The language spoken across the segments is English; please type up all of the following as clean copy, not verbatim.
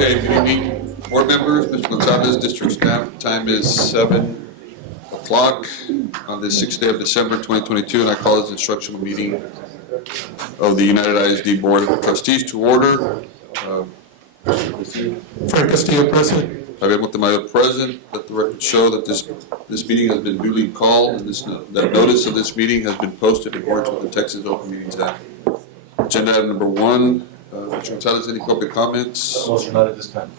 Okay, good evening, board members. Mr. Gonzalez, district staff. Time is 7 o'clock on the 6th day of December 2022, and I call this instructional meeting of the United ISD Board of Trustees to order. Frank Castillo, President. Javier Montemayor present. Let the record show that this meeting has been duly called, and that notice of this meeting has been posted in accordance with the Texas Open Meetings Act. Agenda item number 1. Mr. Gonzalez, any public comments? Motion not at this time.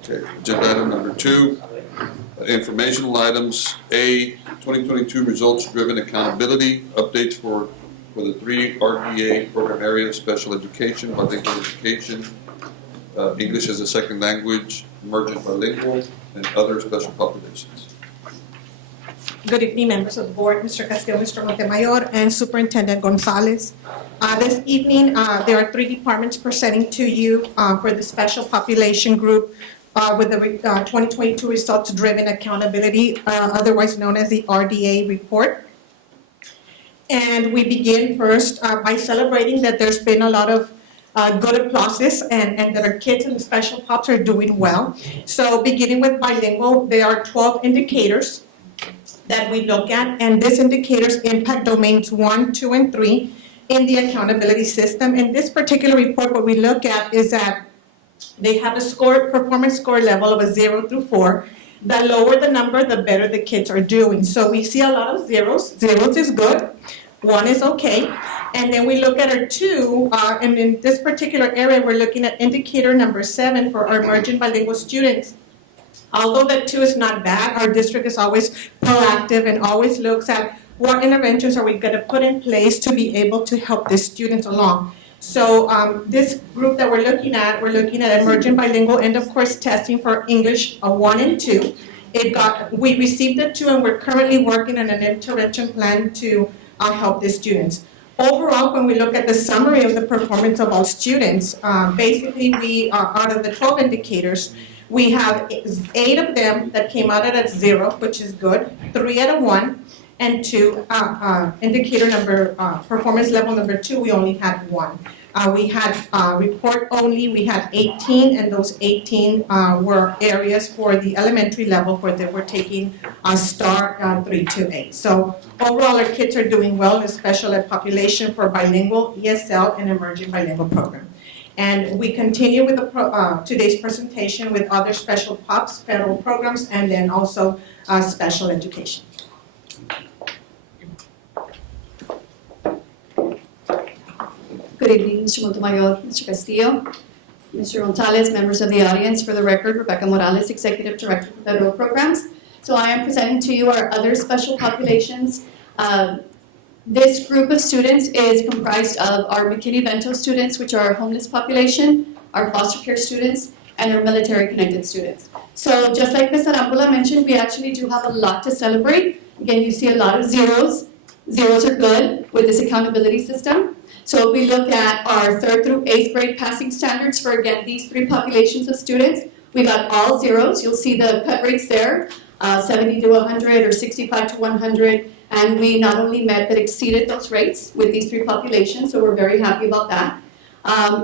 Okay. Agenda item number 2. Informational items. A, 2022 results-driven accountability updates for the 3 RDA program areas: special education, bilingual education, English as a second language, emergent bilingual, and other special populations. Good evening, members of the board, Mr. Castillo, Mr. Montemayor, and Superintendent Gonzalez. This evening, there are 3 departments presenting to you for the special population group with the 2022 results-driven accountability, otherwise known as the RDA report. And we begin first by celebrating that there's been a lot of good applauses and that our kids in the special pops are doing well. So beginning with bilingual, there are 12 indicators that we look at, and these indicators impact domains 1, 2, and 3 in the accountability system. In this particular report, what we look at is that they have a performance score level of a 0 through 4. The lower the number, the better the kids are doing. So we see a lot of zeros. Zeros is good. 1 is okay. And then we look at our 2, and in this particular area, we're looking at indicator number 7 for our emergent bilingual students. Although that 2 is not bad, our district is always proactive and always looks at what interventions are we going to put in place to be able to help the students along. So this group that we're looking at emergent bilingual end of course testing for English 1 and 2. We received the 2, and we're currently working on an intervention plan to help the students. Overall, when we look at the summary of the performance of all students, basically we out of the 12 indicators, we have 8 of them that came out at a 0, which is good, 3 at a 1, and 2 indicator number, performance level number 2, we only had 1. We had report only, we had 18, and those 18 were areas for the elementary level where they were taking STAR 3 to 8. So overall, our kids are doing well in the special ed population for bilingual, ESL, and emerging bilingual program. And we continue with today's presentation with other special POPs, federal programs, and then also special education. Good evening, Mr. Montemayor, Mr. Castillo, Mr. Gonzalez, members of the audience. For the record, Rebecca Morales, Executive Director for Federal Programs. So I am presenting to you our other special populations. This group of students is comprised of our McKinney-Vento students, which are our homeless population, our foster care students, and our military-connected students. So just like Ms. Arambula mentioned, we actually do have a lot to celebrate. Again, you see a lot of zeros. Zeros are good with this accountability system. So if we look at our 3rd through 8th grade passing standards for, again, these 3 populations of students, we got all zeros. You'll see the cut rates there, 70 to 100 or 65 to 100. And we not only met but exceeded those rates with these 3 populations, so we're very happy about that.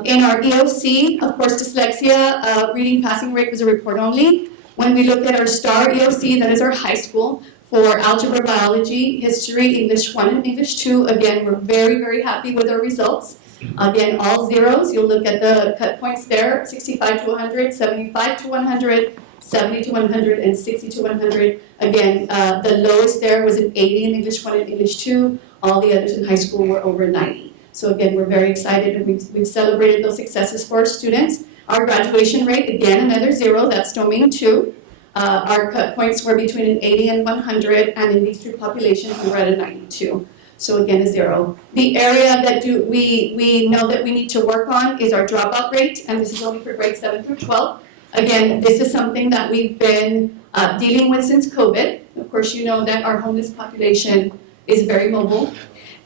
In our EOC, of course, dyslexia reading passing rate was a report only. When we look at our STAR EOC, that is our high school, for algebra, biology, history, English 1 and English 2, again, we're very, very happy with our results. Again, all zeros. You'll look at the cut points there, 65 to 100, 75 to 100, 70 to 100, and 60 to 100. Again, the lowest there was an 80 in English 1 and English 2. All the others in high school were over 90. So again, we're very excited, and we've celebrated those successes for our students. Our graduation rate, again, another 0. That's domain 2. Our cut points were between an 80 and 100, and in these 3 populations, we were at a 92. So again, a 0. The area that we know that we need to work on is our dropout rate, and this is only for grades 7 through 12. Again, this is something that we've been dealing with since COVID. Of course, you know that our homeless population is very mobile.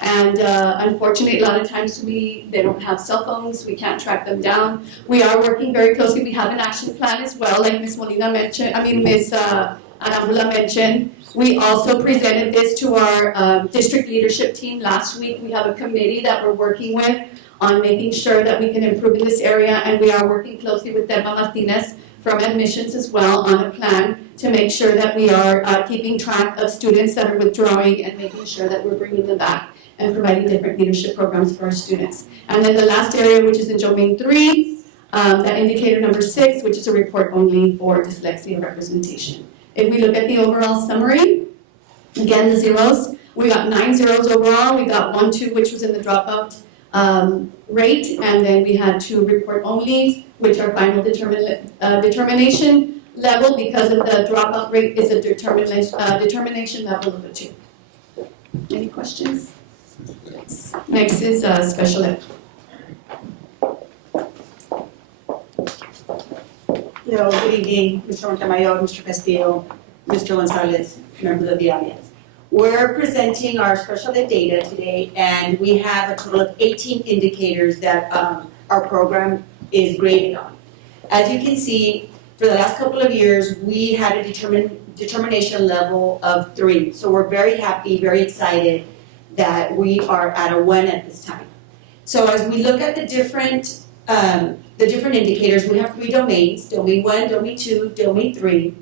And unfortunately, a lot of times they don't have cell phones. We can't track them down. We are working very closely. We have an action plan as well, like Ms. Ms. Arambula mentioned. We also presented this to our district leadership team last week. We have a committee that we're working with on making sure that we can improve in this area, and we are working closely with Deba Martinez from admissions as well on a plan to make sure that we are keeping track of students that are withdrawing and making sure that we're bringing them back and providing different leadership programs for our students. And then the last area, which is in domain 3, that indicator number 6, which is a report only for dyslexia representation. If we look at the overall summary, again, the zeros, we got 9 zeros overall. We got 1, 2, which was in the dropout rate, and then we had 2 report onlys, which are final determination level because of the dropout rate is a determination level of a 2. Any questions? Yes. Next is special ed. Hello, good evening, Mr. Montemayor, Mr. Castillo, Mr. Gonzalez, members of the audience. We're presenting our special ed data today, and we have a total of 18 indicators that our program is graded on. As you can see, for the last couple of years, we had a determination level of 3. So we're very happy, very excited that we are at a 1 at this time. So as we look at the different indicators, we have 3 domains, domain 1, domain 2, domain 3.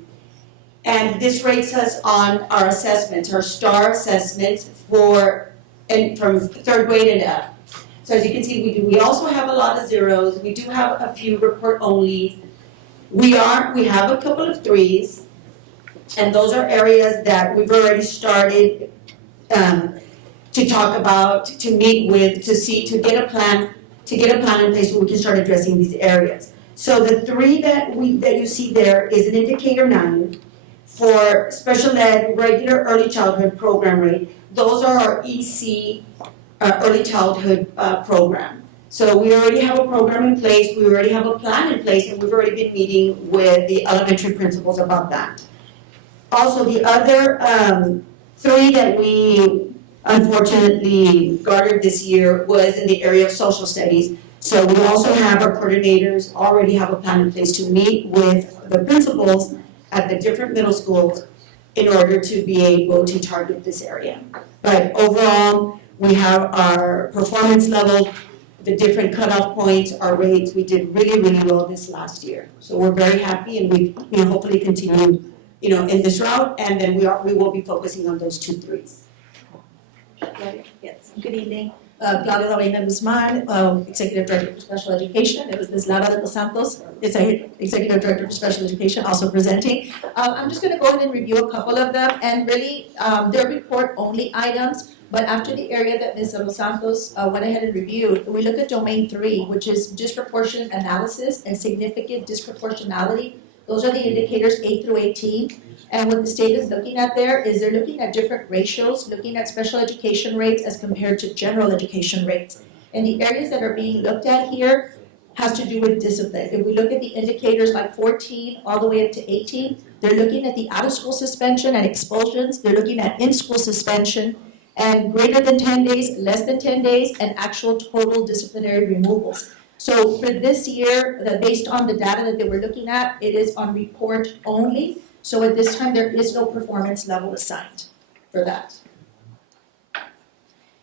And this rates us on our assessments, our STAR assessments from 3rd grade and up. So as you can see, we also have a lot of zeros. We do have a few report only. We have a couple of 3s, and those are areas that we've already started to talk about, to meet with, to get a plan in place where we can start addressing these areas. So the 3 that you see there is an indicator 9 for special ed regular early childhood program rate. Those are our EC early childhood program. So we already have a program in place, we already have a plan in place, and we've already been meeting with the elementary principals about that. Also, the other 3 that we unfortunately garnered this year was in the area of social studies. So we also have our coordinators already have a plan in place to meet with the principals at the different middle schools in order to be able to target this area. But overall, we have our performance levels, the different cutoff points, our rates. We did really, really well this last year. So we're very happy, and we hopefully continue, in this route, and then we will be focusing on those 2 3s. Yes, good evening. Claudia Lorena Guzman, Executive Director for Special Education. It was Ms. Lara de los Santos, Executive Director for Special Education, also presenting. I'm just going to go ahead and review a couple of them, and really, they're report-only items, but after the area that Ms. de los Santos went ahead and reviewed, we look at domain 3, which is disproportionate analysis and significant disproportionality. Those are the indicators 8 through 18. And what the state is looking at there is they're looking at different ratios, looking at special education rates as compared to general education rates. And the areas that are being looked at here has to do with discipline. If we look at the indicators like 14 all the way up to 18, they're looking at the out-of-school suspension and expulsions, they're looking at in-school suspension, and greater than 10 days, less than 10 days, and actual total disciplinary removals. So for this year, based on the data that they were looking at, it is on report only. So at this time, there is no performance level assigned for that.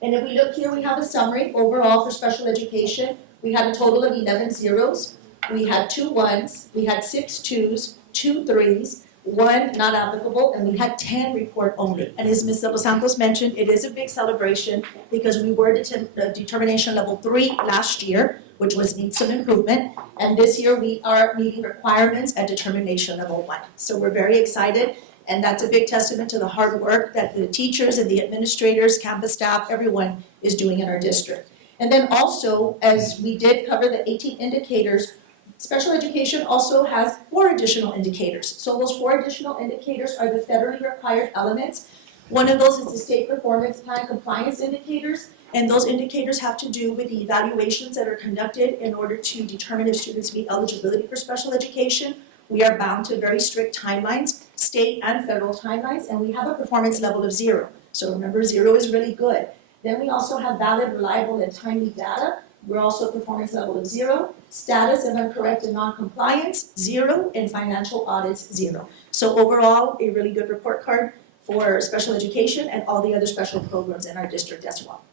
And if we look here, we have a summary overall for special education. We had a total of 11 zeros. We had 2 1s, we had 6 2s, 2 3s, 1 not applicable, and we had 10 report only. And as Ms. De Los Santos mentioned, it is a big celebration because we were determination level 3 last year, which needs some improvement. And this year we are meeting requirements at determination level 1. So we're very excited, and that's a big testament to the hard work that the teachers and the administrators, campus staff, everyone is doing in our district. And then also, as we did cover the 18 indicators, special education also has 4 additional indicators. So those 4 additional indicators are the federally required elements. One of those is the state performance plan compliance indicators, and those indicators have to do with the evaluations that are conducted in order to determine if students meet eligibility for special education. We are bound to very strict timelines, state and federal timelines, and we have a performance level of 0. So remember, 0 is really good. Then we also have valid, reliable, and timely data. We're also performance level of 0, status of incorrect and non-compliance, 0, and financial audits, 0. So overall, a really good report card for special education and all the other special programs in our district as well.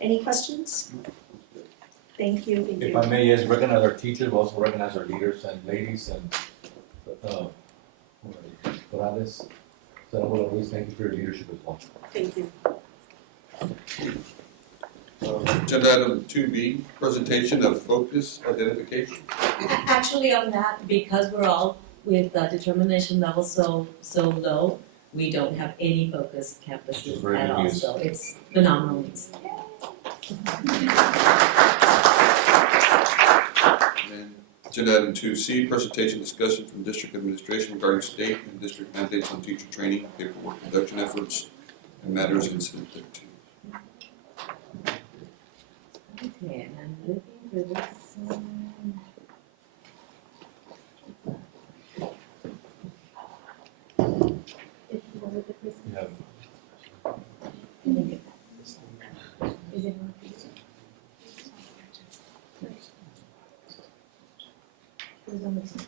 Any questions? Thank you. If I may, yes, recognize our teachers, we also recognize our leaders and ladies and, Morales. So I will always thank you for your leadership as well. Thank you. Agenda item 2B, presentation of focus identification. Actually, on that, because we're all with determination level so low, we don't have any focused Which is campuses very at good all, news. so it's phenomenal news. And agenda item 2C, presentation discussion from district administration regarding state and district mandates on teacher training, paperwork reduction efforts, and matters incident thereto. Okay, and I'm looking for this one. We have Is it not? Who's on this one?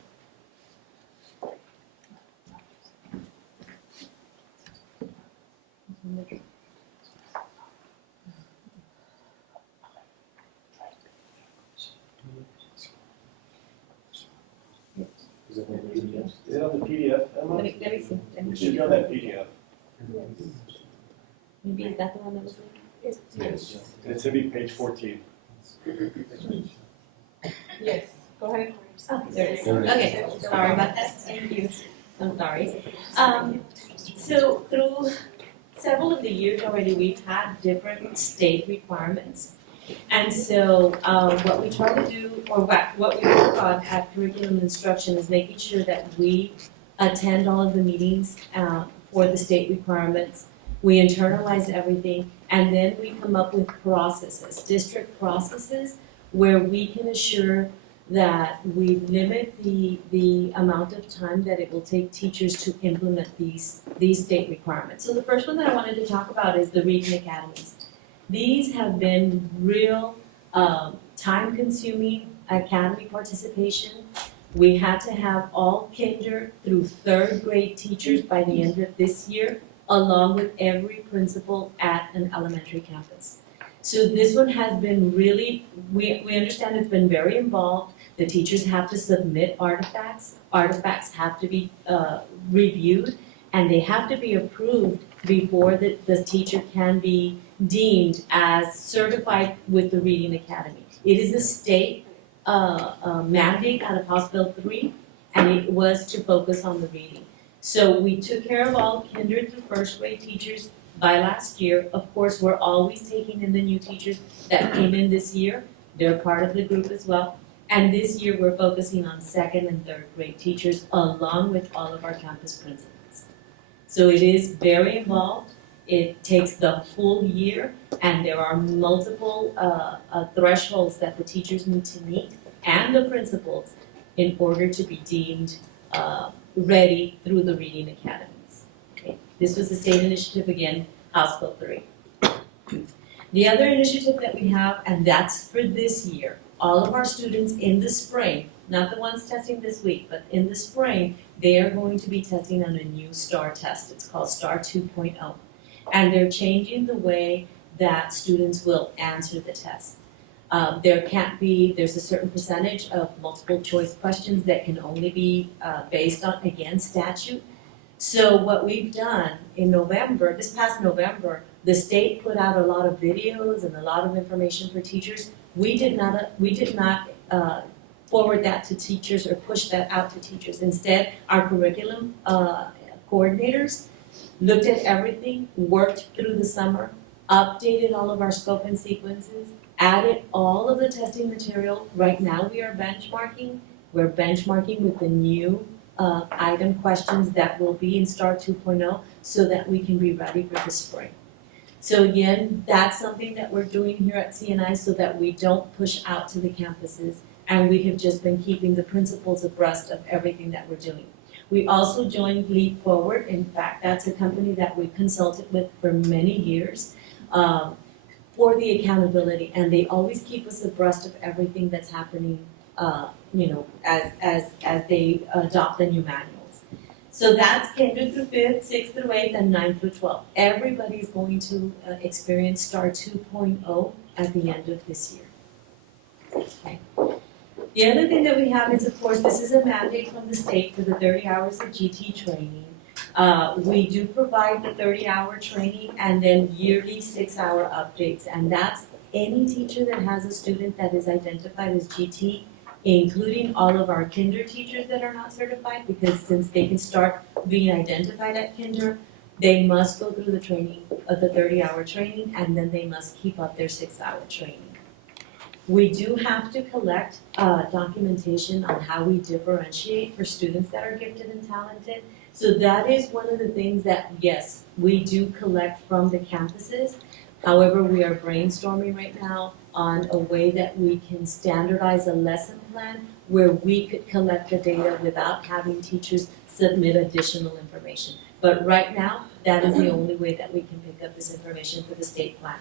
Is it on the PDF, Emma? Let me see. It should be on that PDF. Maybe is that the one that was there? yes. It should be page 14. Yes, go ahead. Oh, there it is. There it is. Okay, sorry about that. Thank you. I'm sorry. So through several of the years already, we've had different state requirements. And so what we try to do, or what we work on at curriculum instruction is making sure that we attend all of the meetings for the state requirements. We internalize everything, and then we come up with processes, district processes, where we can assure that we limit the amount of time that it will take teachers to implement these state requirements. So the first one that I wanted to talk about is the reading academies. These have been real time-consuming academy participation. We had to have all kinder through third grade teachers by the end of this year, along with every principal at an elementary campus. So this one has been really, we understand it's been very involved. The teachers have to submit artifacts. Artifacts have to be reviewed, and they have to be approved before the teacher can be deemed as certified with the Reading Academy. It is a state mandate out of House Bill 3, and it was to focus on the reading. So we took care of all kinder through first grade teachers by last year. Of course, we're always taking in the new teachers that came in this year. They're part of the group as well. And this year, we're focusing on second and third grade teachers along with all of our campus principals. So it is very involved. It takes the full year, and there are multiple thresholds that the teachers need to meet and the principals in order to be deemed ready through the Reading Academies. Okay. This was a state initiative, again, House Bill 3. The other initiative that we have, and that's for this year, all of our students in the spring, not the ones testing this week, but in the spring, they are going to be testing on a new STAR test. It's called STAR 2.0. And they're changing the way that students will answer the test. There's a certain percentage of multiple choice questions that can only be based on, again, statute. So what we've done in November, this past November, the state put out a lot of videos and a lot of information for teachers. We did not forward that to teachers or push that out to teachers. Instead, our curriculum coordinators looked at everything, worked through the summer, updated all of our scope and sequences, added all of the testing material. Right now we are benchmarking. We're benchmarking with the new item questions that will be in STAR 2.0 so that we can be ready for the spring. So again, that's something that we're doing here at CNI so that we don't push out to the campuses, and we have just been keeping the principals abreast of everything that we're doing. We also joined Leap Forward. In fact, that's a company that we consulted with for many years for the accountability, and they always keep us abreast of everything that's happening, as they adopt the new manuals. So that's kinder through 5th, 6th through 8th, and 9th through 12th. Everybody's going to experience STAR 2.0 at the end of this year. Okay. The other thing that we have is, of course, this is a mandate from the state for the 30 hours of GT training. We do provide the 30-hour training and then yearly 6-hour updates, and that's any teacher that has a student that is identified as GT, including all of our kinder teachers that are not certified, because since they can start being identified at kinder, they must go through the training of the 30-hour training, and then they must keep up their 6-hour training. We do have to collect documentation on how we differentiate for students that are gifted and talented. So that is one of the things that, yes, we do collect from the campuses. However, we are brainstorming right now on a way that we can standardize a lesson plan where we could collect the data without having teachers submit additional information. But right now, that is the only way that we can pick up this information for the state plan.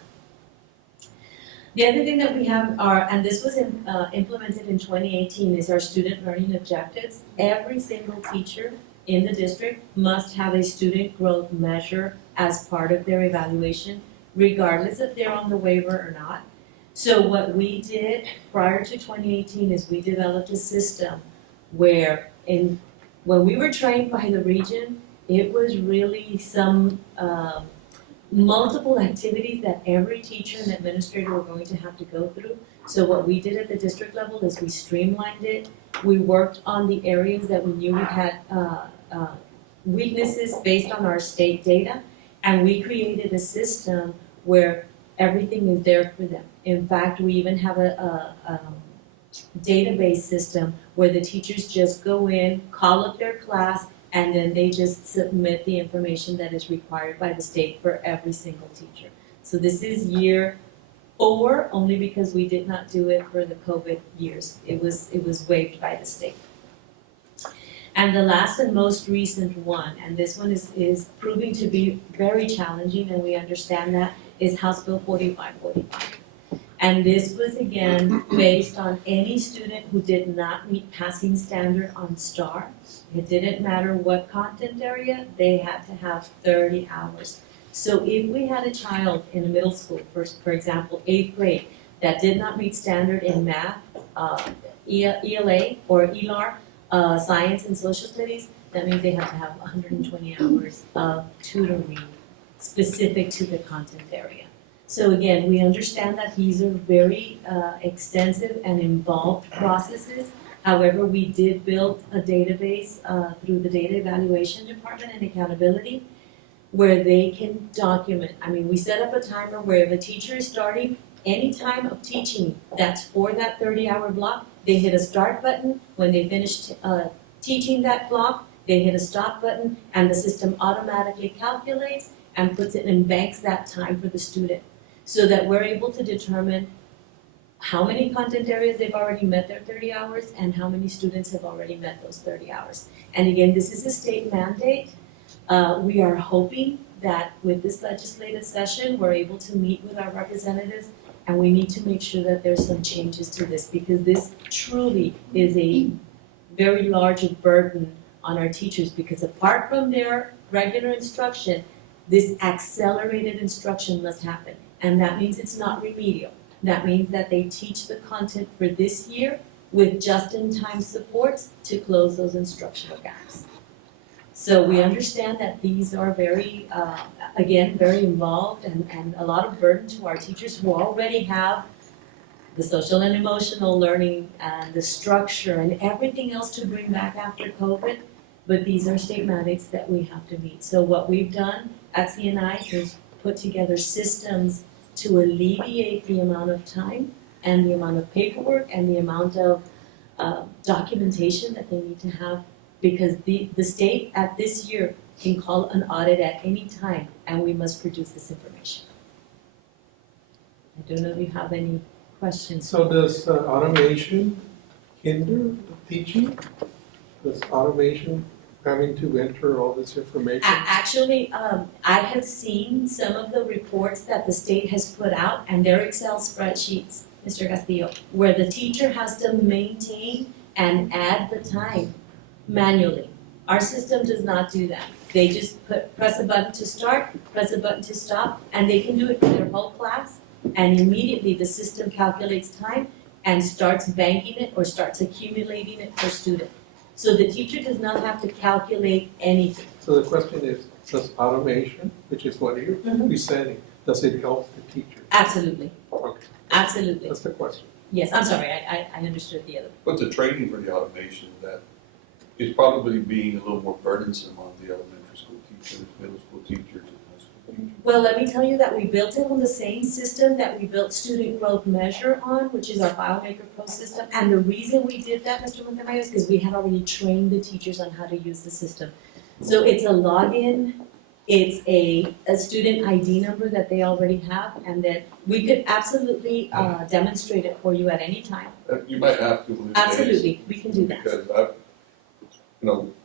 The other thing that we have are, and this was implemented in 2018, is our student learning objectives. Every single teacher in the district must have a student growth measure as part of their evaluation, regardless if they're on the waiver or not. So what we did prior to 2018 is we developed a system where when we were trained by the region, it was really some multiple activities that every teacher and administrator were going to have to go through. So what we did at the district level is we streamlined it. We worked on the areas that we knew we had weaknesses based on our state data, and we created a system where everything is there for them. In fact, we even have a database system where the teachers just go in, call up their class, and then they just submit the information that is required by the state for every single teacher. So this is year 4, only because we did not do it for the COVID years. It was waived by the state. And the last and most recent one, and this one is proving to be very challenging, and we understand that, is House Bill 4545. And this was again based on any student who did not meet passing standard on STAR. It didn't matter what content area, they had to have 30 hours. So if we had a child in a middle school, for example, 8th grade, that did not meet standard in math, ELA or ELAR, science and social studies, that means they have to have 120 hours of tutoring specific to the content area. So again, we understand that these are very extensive and involved processes. However, we did build a database through the Data Evaluation Department and Accountability where they can document. I mean, we set up a timer where if a teacher is starting any time of teaching that's for that 30-hour block, they hit a start button. When they finish teaching that block, they hit a stop button, and the system automatically calculates and puts it and banks that time for the student, so that we're able to determine how many content areas they've already met their 30 hours and how many students have already met those 30 hours. And again, this is a state mandate. We are hoping that with this legislative session, we're able to meet with our representatives, and we need to make sure that there's some changes to this, because this truly is a very large burden on our teachers, because apart from their regular instruction, this accelerated instruction must happen. And that means it's not remedial. That means that they teach the content for this year with just-in-time supports to close those instructional gaps. So we understand that these are very, again, very involved and a lot of burden to our teachers who already have the social and emotional learning and the structure and everything else to bring back after COVID. But these are state mandates that we have to meet. So what we've done at CNI is put together systems to alleviate the amount of time and the amount of paperwork and the amount of documentation that they need to have, because the state at this year can call an audit at any time and we must produce this information. I don't know if you have any questions. So does automation hinder teaching? Does automation having to enter all this information? Actually, I have seen some of the reports that the state has put out, and they're Excel spreadsheets, Mr. Castillo, where the teacher has to maintain and add the time manually. Our system does not do that. They just press a button to start, press a button to stop, and they can do it for their whole class, and immediately the system calculates time, and starts banking it or starts accumulating it per student. So the teacher does not have to calculate anything. So the question is, does automation, which is what you're Mhm. presenting, does it help the teacher? Absolutely, Okay, absolutely. that's the question. Yes, I'm sorry, I understood the other. But the training for the automation, that is probably being a little more burdensome on the elementary school teachers, middle school teachers, and high school teachers. Well, let me tell you that we built it on the same system that we built Student Growth Measure on, which is our FileMaker Pro system. And the reason we did that, Mr. Montemayor, is because we had already trained the teachers on how to use the system. So it's a login, it's a student ID number that they already have, and that we could absolutely demonstrate it for you at any time. You might have to. in this case, Absolutely, we can do that. Because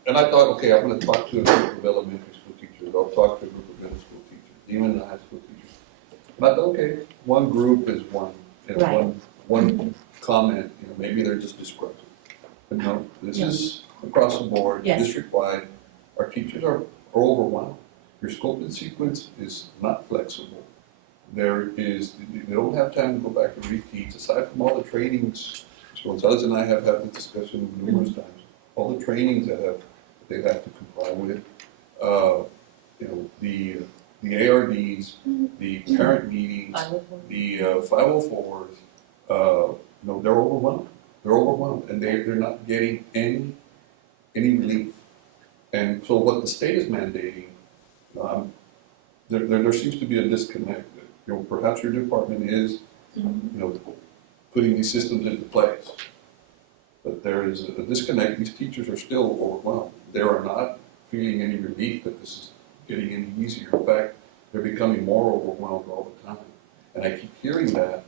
and I thought, okay, I'm gonna talk to a group of elementary school teachers, I'll talk to a group of middle school teachers, even the high school teachers. And I thought, okay, one group is one, Right. one comment, maybe they're just disgruntled. But no, this is across the board, Yes. district-wide, our teachers are overwhelmed. Your scope and sequence is not flexible. They don't have time to go back and reteach, aside from all the trainings. Mr. Gonzalez and I have had this discussion numerous times. All the trainings that they have to comply with, the ARDs, the parent meetings, the 504s, they're overwhelmed. They're overwhelmed, and they're not getting any relief. And so what the state is mandating, there seems to be a disconnect. Perhaps your department is, putting these systems into place. But there is a disconnect. These teachers are still overwhelmed. They are not feeling any relief that this is getting any easier. In fact, they're becoming more overwhelmed all the time. And I keep hearing that.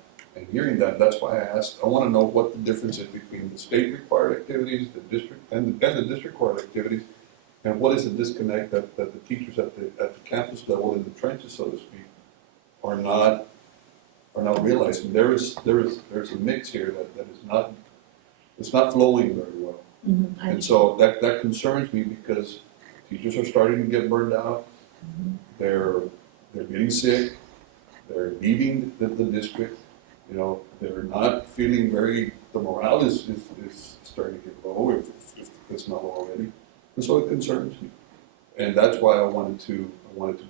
That's why I asked. I want to know what the difference is between the state required activities, the district, and the district required activities, and what is the disconnect that the teachers at the campus level, in the trenches, so to speak, are not realizing. There's a mix here that is not. It's not flowing very well. And so that concerns me, because teachers are starting to get burned out. They're getting sick. They're leaving the district. They're not feeling the morale is starting to get low, if it's not already. And so it concerns me. And that's why I wanted to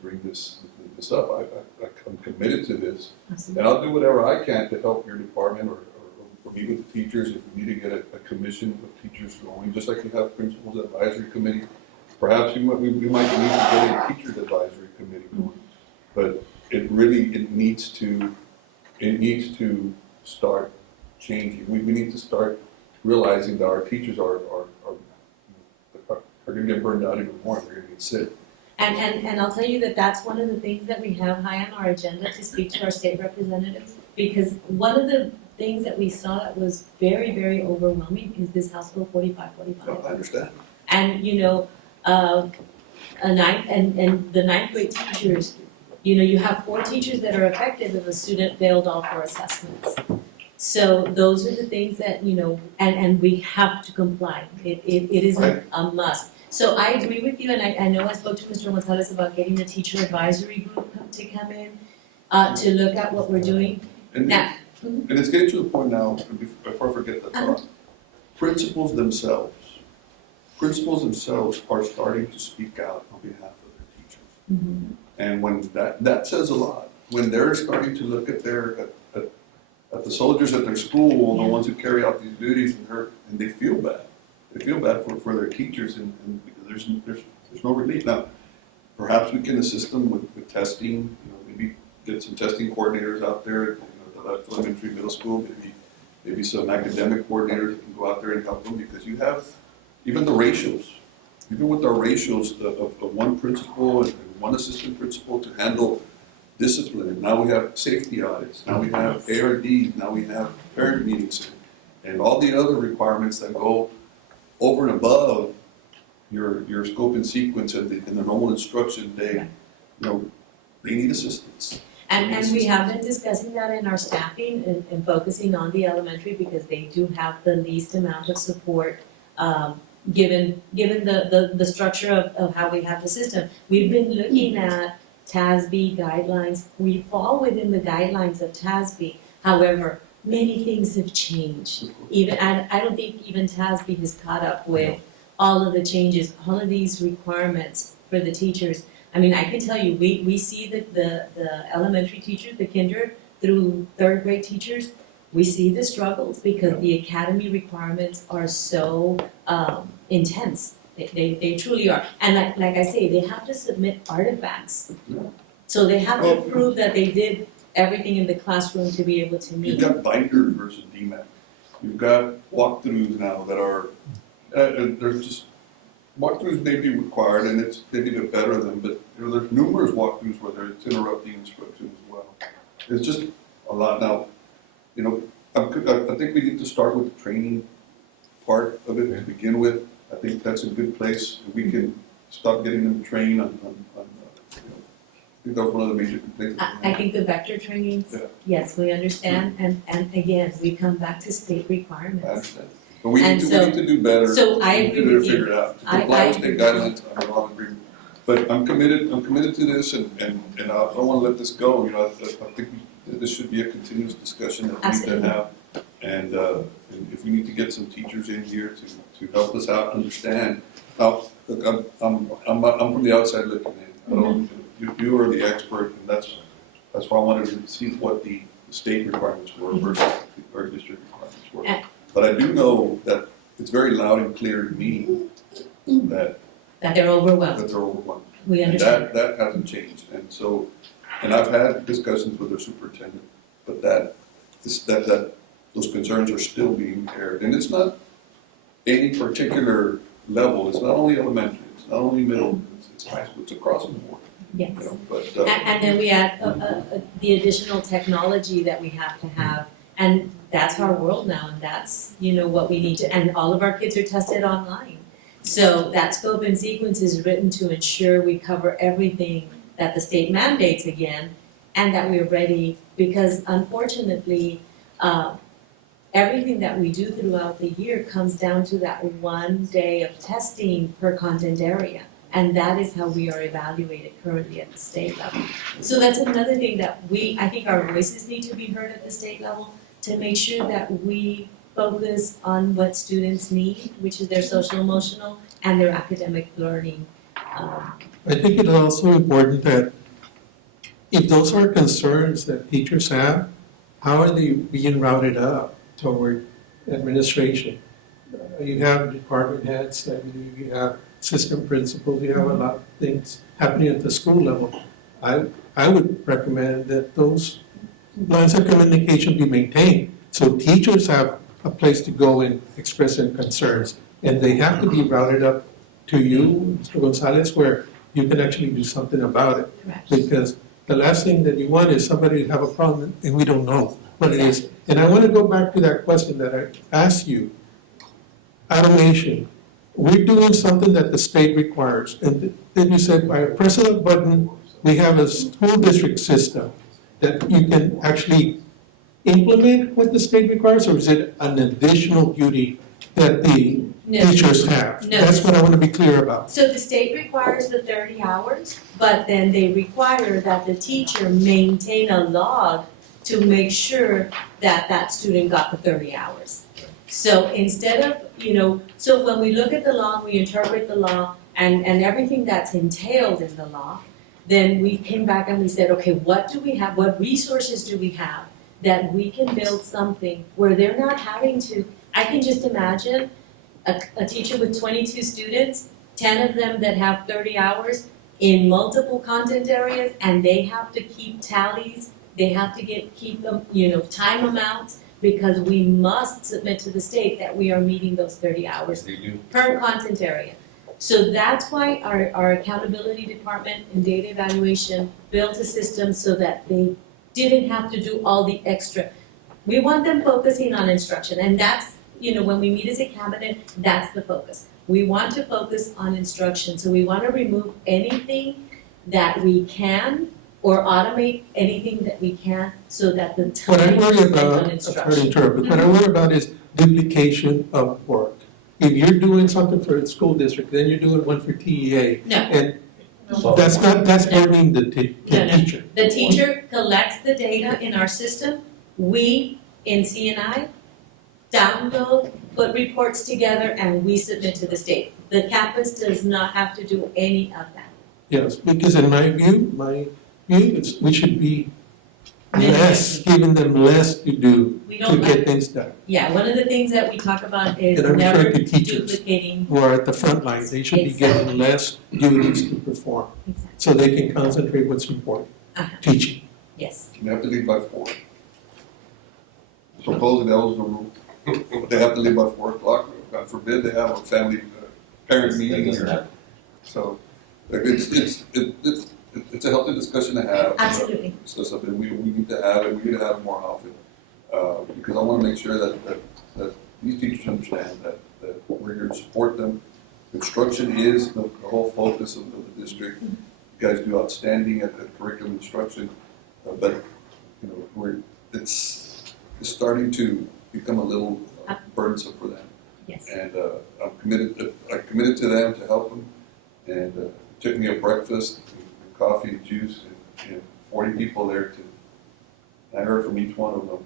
bring this up. I'm committed to this. Absolutely. And I'll do whatever I can to help your department or meet with the teachers if we need to get a commission of teachers going, just like you have principals advisory committee. Perhaps we might need to get a teachers advisory committee going. But it needs to start changing. We need to start realizing that our teachers are going to get burned out even more. They're going to get sick. And I'll tell you that that's one of the things that we have high on our agenda to speak to our state representatives, because one of the things that we saw that was very, very overwhelming is this House Bill 4545. I understand. And, the ninth grade teachers, you have 4 teachers that are effective if a student failed all 4 assessments. So those are the things that, and we have to comply. It is Right. a must. So I agree with you, and I know I spoke to Mr. Gonzalez about getting the teacher advisory group to come in, to look at what we're doing. And Now, it's getting to the point now, before I forget the thought, principals themselves are starting to speak out on behalf of their teachers. And when that says a lot, when they're starting to look at at the soldiers at their school, the ones who carry out these duties, and they feel bad. They feel bad for their teachers, and there's no relief. Now, perhaps we can assist them with testing, maybe get some testing coordinators out there, at the elementary, middle school, maybe some academic coordinators that can go out there and help them, because you have even the ratios. Even with our ratios of one principal and one assistant principal to handle discipline, and now we have safety audits, now we have ARDs, now we have parent meetings, and all the other requirements that go over and above your scope and sequence in the normal instruction day. They need assistance. And we have been discussing that in our staffing and focusing on the elementary, because they do have the least amount of support, given the structure of how we have the system. We've been looking at TASB guidelines. We fall within the guidelines of TASB. However, many things have changed. Even, I don't think even TASB has caught up with all of the changes, all of these requirements for the teachers. I mean, I can tell you, we see that the elementary teachers, the kinder through third grade teachers, we see the struggles because the academy requirements are so intense. They truly are. And like I say, they have to submit artifacts. So they have to prove that they did everything in the classroom to be able to You've meet. got binders versus DMAT. You've got walkthroughs now that are, there's just, walkthroughs may be required and it's, they need to better them, but there's numerous walkthroughs where it's interrupting instruction as well. It's just a lot now. I think we need to start with the training part of it to begin with. I think that's a good place. We can start getting them trained on I think that was one of the major complaints. I think the vector trainings, Yeah. yes, we understand, and again, we come back to state I requirements. understand. But we And need to do better. so I We need agree to with you. figure it out. I Comply with state agree. guidelines, I'm all in agreement. But I'm committed to this and I don't wanna let this go, I think this should be a continuous discussion that we need to Absolutely. have. And if we need to get some teachers in here to help us out, understand. Now, look, I'm from the outside looking in. I don't, you are the expert and that's why I wanted to see what the state requirements were versus our district requirements were. And- But I do know that it's very loud and clear to me that That they're overwhelmed, they're overwhelmed. we And understand. that hasn't changed. And so, and I've had discussions with the superintendent, but that those concerns are still being aired. And it's not any particular level, it's not only elementary, it's not only middle, it's high school, it's across the board. Yes. But, And then we add the additional technology that we have to have, and that's our world now, and that's, what we need to, and all of our kids are tested online. So that scope and sequence is written to ensure we cover everything that the state mandates again, and that we're ready, because unfortunately, everything that we do throughout the year comes down to that one day of testing per content area. And that is how we are evaluated currently at the state level. So that's another thing that I think our voices need to be heard at the state level to make sure that we focus on what students need, which is their social emotional and their academic learning. I think it is also important that if those are concerns that teachers have, how are they being routed up toward administration? You have department heads, I believe you have assistant principals, you have a lot of things happening at the school level. I would recommend that those lines of communication be maintained, so teachers have a place to go and express their concerns. And they have to be routed up to you, Mr. Gonzalez, where you can actually do something about it. Correct. Because the last thing that you want is somebody to have a problem and we don't know what it is. And I want to go back to that question that I asked you. Automation. We're doing something that the state requires. And then you said by a press of a button, we have a school district system that you can actually implement what the state requires, or is it an additional duty that the No. teachers have? No. That's what I want to be clear about. So the state requires the 30 hours, but then they require that the teacher maintain a log to make sure that that student got the 30 hours. So instead of, so when we look at the law, we interpret the law and everything that's entailed in the law, then we came back and we said, okay, what do we have, what resources do we have that we can build something where they're not having to, I can just imagine a teacher with 22 students, 10 of them that have 30 hours in multiple content areas, and they have to keep tallies, they have to keep them, time amounts, because we must submit to the state that we are meeting those 30 hours per content area. So that's why our accountability department and data evaluation built a system so that they didn't have to do all the extra. We want them focusing on instruction, and that's, when we meet as a cabinet, that's the focus. We want to focus on instruction, so we want to remove anything that we can or automate anything that we can so that the What I time is worry spent about, on I'm sorry to instruction. interrupt, but what I worry about is duplication of work. If you're doing something for a school district, then you're doing one for TEA, No, and that's burdening the No, no. teacher. the teacher collects the data in our system, we in CNI, download, put reports together, and we submit to the state. The campus does not have to do any of that. Yes, because in my view, we should be less, giving them less to do We to don't get like, things done. yeah, one of the things that we talk about is And I'm never referring to teachers. duplicating. Who are at the front line, they should be given less duties to perform, Exactly. so they can concentrate what's important, Uh-huh. teaching. Yes, They have to leave by 4. Supposedly that was the rule. They have to leave by 4 o'clock. God forbid they have a family parent meeting or, so. Like it's a healthy discussion to have. absolutely. So something we need to have, and we need to have it more often. Because I want to make sure that these teachers understand that we're here to support them. Instruction is the whole focus of the district. You guys do outstanding at curriculum instruction, but you know it's starting to become a little burdensome for them. Yes. And I'm committed to them to help them. And it took me a breakfast, and coffee, and juice, and 40 people there I heard from each one of them,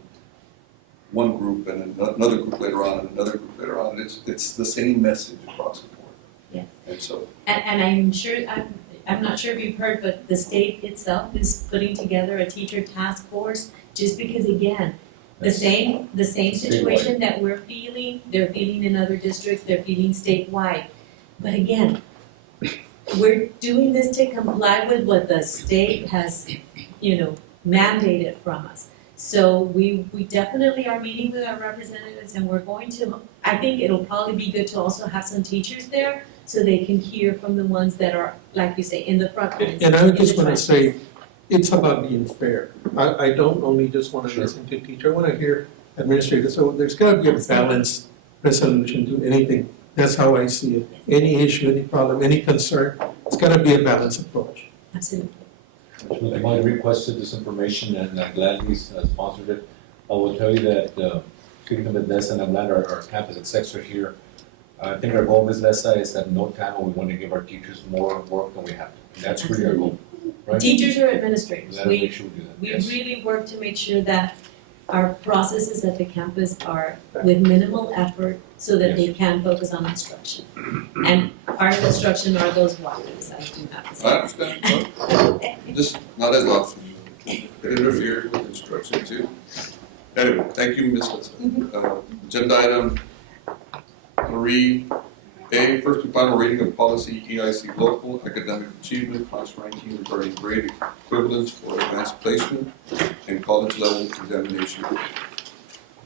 one group, and then another group later on, and another group later on. It's the same message across the board. Yes. And so, And I'm not sure if you've heard, but the state itself is putting together a teacher task force, just because, again, the same situation that we're feeling, they're feeling in other districts, they're feeling statewide. But again, we're doing this to comply with what the state has, mandated from us. So we definitely are meeting with our representatives, and we're going to, I think it'll probably be good to also have some teachers there so they can hear from the ones that are, like you say, in the front lines. And I in the just want to trenches. say, it's about being fair. I don't only just want to listen to teacher, I want to hear administrators. So there's got to be a balanced resolution to anything. That's how I see it. Any issue, any problem, any concern, it's got to be a balanced approach. Absolutely. I requested this information and gladly sponsored it. I will tell you that speaking of Lesa and Atlanta, our campus execs are here. I think our goal, Ms. Lesa, is at no time we want to give our teachers more work than we have to. And that's really our goal, right? Teachers or administrators, Let us make sure we do that. we Yes. really work to make sure that our processes at the campus are with minimal effort so that they can focus on instruction. And part of instruction are those walkthroughs, I do have to I say. understand, but just not as often. It interferes with instruction too. Anyway, thank you, Ms. Lissa. Agenda item 3A, first and final reading of policy EIC local academic achievement class ranking regarding grade equivalence for advanced placement and college level examination.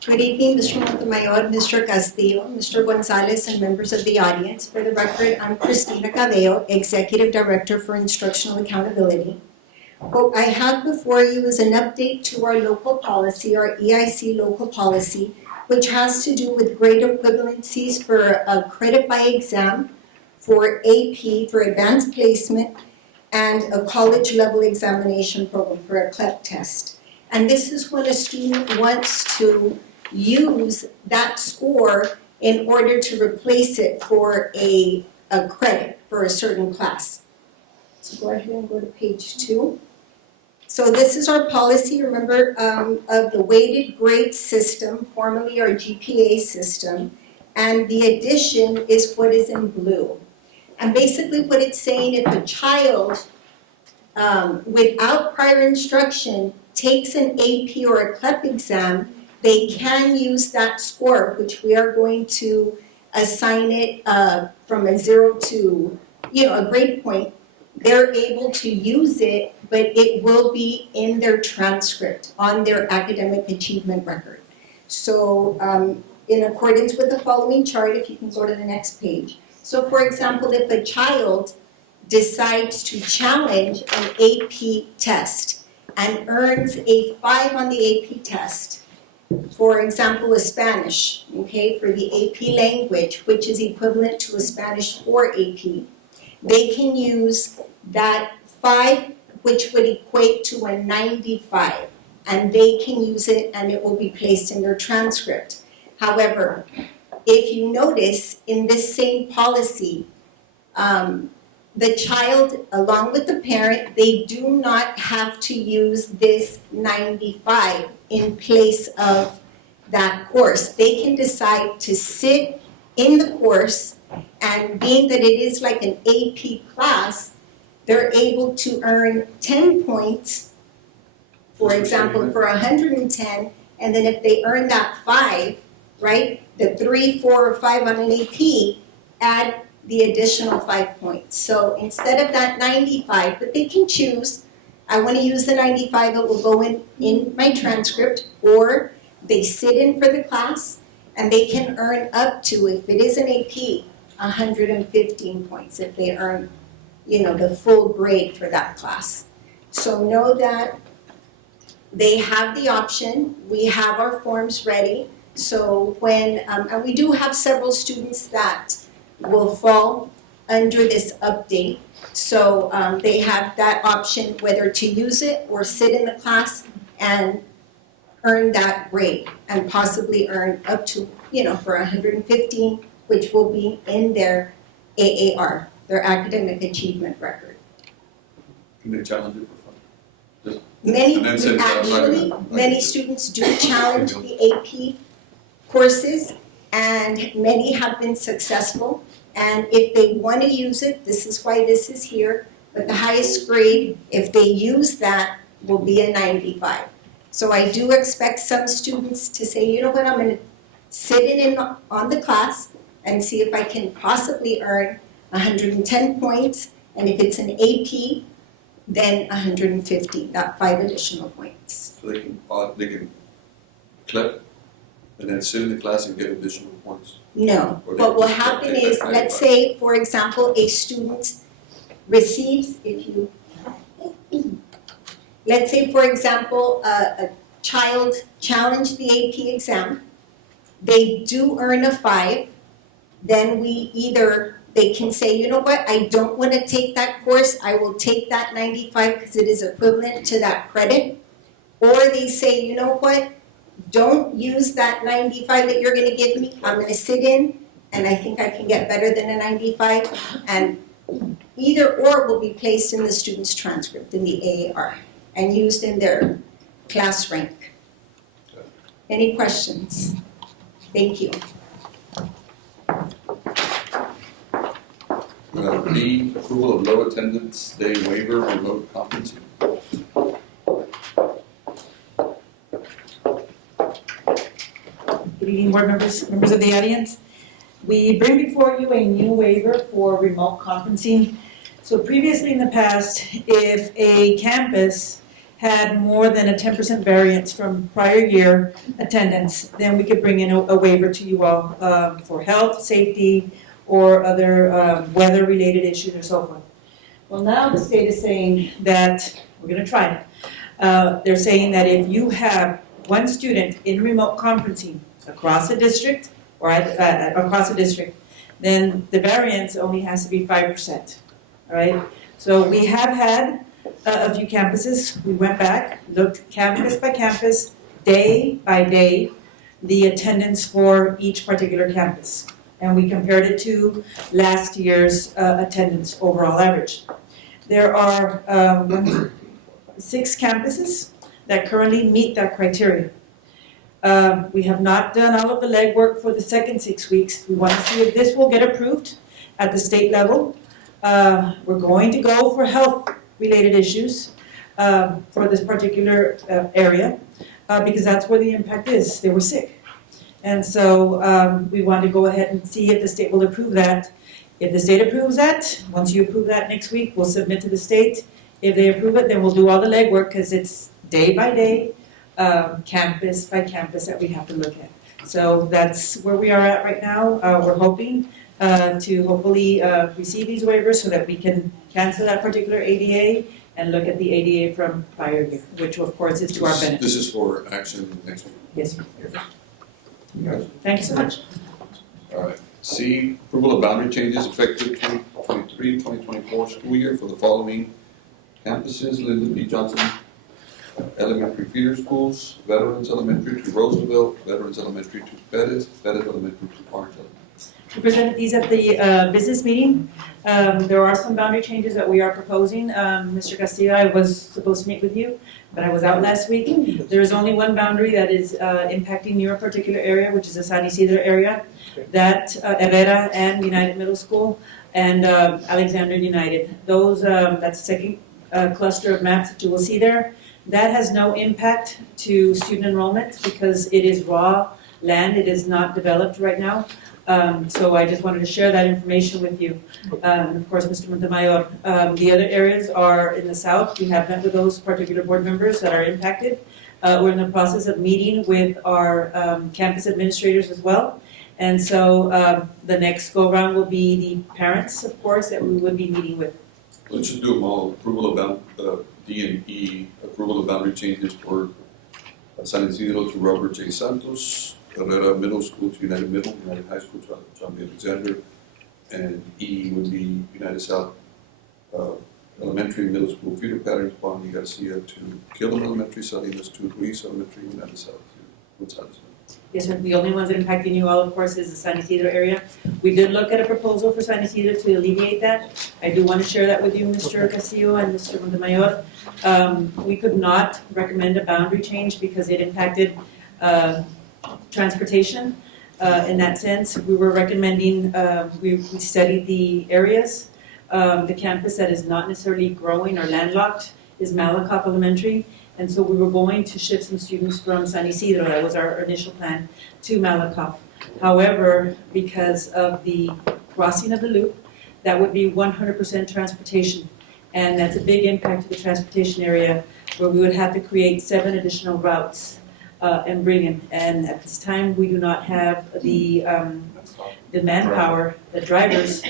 Good evening, Mr. Montemayor, Mr. Castillo, Mr. Gonzalez, and members of the audience. For the record, I'm Cristina Cabello, Executive Director for Instructional Accountability. What I have before you is an update to our local policy, our EIC local policy, which has to do with grade equivalencies for a credit by exam, for AP, for advanced placement, and a college level examination program for a CLEP test. And this is when a student wants to use that score in order to replace it for a credit for a certain class. So go ahead and go to page 2. So this is our policy, remember, of the weighted grade system, formerly our GPA system, and the addition is what is in blue. And basically what it's saying, if a child without prior instruction takes an AP or a CLEP exam, they can use that score, which we are going to assign it from a 0 to, a grade point. They're able to use it, but it will be in their transcript, on their academic achievement record. So in accordance with the following chart, if you can go to the next page. So for example, if a child decides to challenge an AP test and earns a 5 on the AP test, for example, a Spanish, okay, for the AP language, which is equivalent to a Spanish 4 AP, they can use that 5, which would equate to a 95, and they can use it and it will be placed in their transcript. However, if you notice in this same policy, the child, along with the parent, they do not have to use this 95 in place of that course. They can decide to sit in the course, and being that it is like an AP class, they're able to earn 10 points, for example, for 110, and then if they earn that 5, right, the 3, 4, or 5 on an AP, add the additional 5 points. So instead of that 95, but they can choose, I want to use the 95, it will go in my transcript, or they sit in for the class, and they can earn up to, if it is an AP, 115 points if they earn, the full grade for that class. So know that they have the option. We have our forms ready. So when, and we do have several students that will fall under this update. So they have that option whether to use it or sit in the class and earn that grade and possibly earn up to, for 115, which will be in their AAR, their academic achievement record. Can they challenge it for fun? Many, And then say, actually, many students do challenge the AP courses, and many have been successful. And if they want to use it, this is why this is here, but the highest grade, if they use that, will be a 95. So I do expect some students to say, you know what, I'm going to sit in on the class and see if I can possibly earn 110 points, and if it's an AP, then 150, not 5 additional points. So they can clip and then sit in the class and get additional points. No, Or they what will just happen take is, that let's 95. say, for example, a student receives, let's say, for example, a child challenged the AP exam, they do earn a 5, then they can say, you know what, I don't want to take that course, I will take that 95 because it is equivalent to that credit. Or they say, you know what, don't use that 95 that you're going to give me, I'm going to sit in, and I think I can get better than a 95, and either or will be placed in the student's transcript, in the AAR, and used in their class rank. Any questions? Thank you. B, approval of low attendance day waiver, remote conferencing. Good evening, board members, members of the audience. We bring before you a new waiver for remote conferencing. So previously in the past, if a campus had more than a 10% variance from prior year attendance, then we could bring in a waiver to you all for health, safety, or other weather-related issues or so forth. Well, now the state is saying that, we're gonna try it. They're saying that if you have one student in remote conferencing across a district, or across a district, then the variance only has to be 5%, all right? So we have had a few campuses, we went back, looked campus by campus, day by day, the attendance for each particular campus. And we compared it to last year's attendance overall average. There are 6 campuses that currently meet that criteria. We have not done all of the legwork for the second 6 weeks. We want to see if this will get approved at the state level. We're going to go for health-related issues for this particular area because that's where the impact is. They were sick. And so we want to go ahead and see if the state will approve that. If the state approves that, once you approve that next week, we'll submit to the state. If they approve it, then we'll do all the legwork because it's day by day, campus by campus that we have to look at. So that's where we are at right now. We're hoping to hopefully receive these waivers so that we can cancel that particular ADA and look at the ADA from prior year, which of course is to our benefit. This is for action next week. Yes, sir. Thank you so much. All right. C, approval of boundary changes effective 2023-2024 school year for the following campuses: Lyndon B. Johnson Elementary Feeder Schools, Veterans Elementary to Roosevelt, Veterans Elementary to Pettis, Pettis Elementary to Orange Elementary. We presented these at the business meeting. There are some boundary changes that we are proposing. Mr. Castillo, I was supposed to meet with you, but I was out last week. There is only one boundary that is impacting your particular area, which is the San Isidro area. That Herrera and United Middle School and Alexander United. Those, that's the second cluster of maps that you will see there. That has no impact to student enrollment because it is raw land. It is not developed right now. So I just wanted to share that information with you. Of course, Mr. Montemayor. The other areas are in the south. We have met with those particular board members that are impacted. We're in the process of meeting with our campus administrators as well. And so the next go-around will be the parents, of course, that we would be meeting with. Let's just do them all. Approval of D and E, approval of boundary changes for San Isidro to Robert J. Santos, Herrera Middle School to United Middle, United High School to John B. Alexander, and E would be United South Elementary Middle School feeder patterns, Bonnie Garcia to Killam Elementary, Salinas to Ruiz Elementary, United South to Gonzales. Yes, sir. The only ones impacting you all, of course, is the San Isidro area. We did look at a proposal for San Isidro to alleviate that. I do want to share that with you, Mr. Castillo and Mr. Montemayor. We could not recommend a boundary change because it impacted transportation. In that sense, we were recommending, we studied the areas. The campus that is not necessarily growing or landlocked is Malakoff Elementary. And so we were going to shift some students from San Isidro, that was our initial plan, to Malakoff. However, because of the crossing of the loop, that would be 100% transportation. And that's a big impact to the transportation area where we would have to create 7 additional routes and bring in. And at this time, we do not have the manpower, the drivers,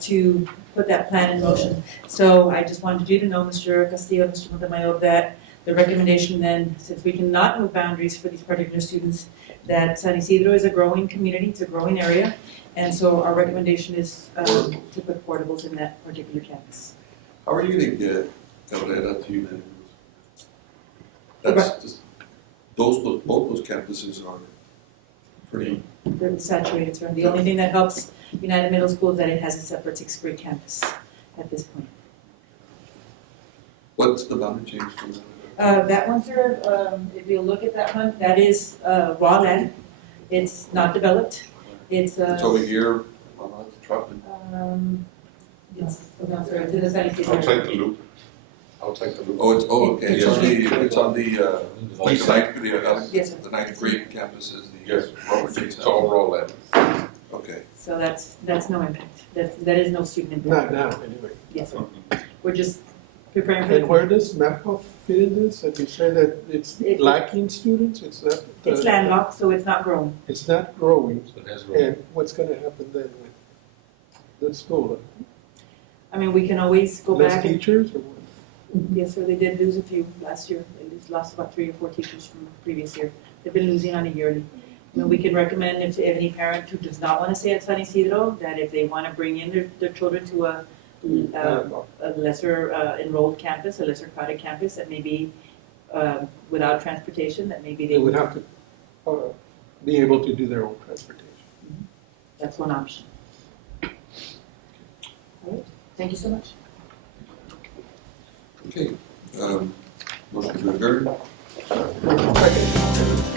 to put that plan in motion. So I just wanted you to know, Mr. Castillo, Mr. Montemayor, that the recommendation then, since we cannot move boundaries for these particular students, that San Isidro is a growing community, it's a growing area, and so our recommendation is to put portables in that particular campus. How are you going to get Herrera to United Middle? That's just, both those campuses are pretty. They're saturated, sir. The only thing that helps United Middle School is that it has a separate 6th grade campus at this point. What's the boundary change from that? That one, sir, if you look at that one, that is raw land. It's not developed. It's over here, on the truck. it's, no, sir, it's in the San Isidro. Outside the loop. Outside the loop. Oh, okay, it's on the East ninth, Yes, sir. the 9th grade campus is the Yes, Robert J. it's all raw land. Okay, So that's no impact. That is no student impact. Not now, anyway. Yes, sir. We're just preparing for. And where does Malakoff fit in this? That you say that it's It- lacking students, it's not. It's landlocked, so it's not growing. It's not growing, So that's right. and what's gonna happen then with the school? I mean, we can always go Less back. and- teachers or what? Yes, sir, they did lose a few last year. They lost about 3 or 4 teachers from the previous year. They've been losing on a yearly. I mean, we could recommend if any parent who does not want to stay at San Isidro, that if they want to bring in their children to a lesser enrolled campus, a lesser crowded campus, that maybe without transportation, that maybe They they would would, have to be able to do their own transportation. that's one option. All right, thank you so much. okay. Motion to adjourn. Second.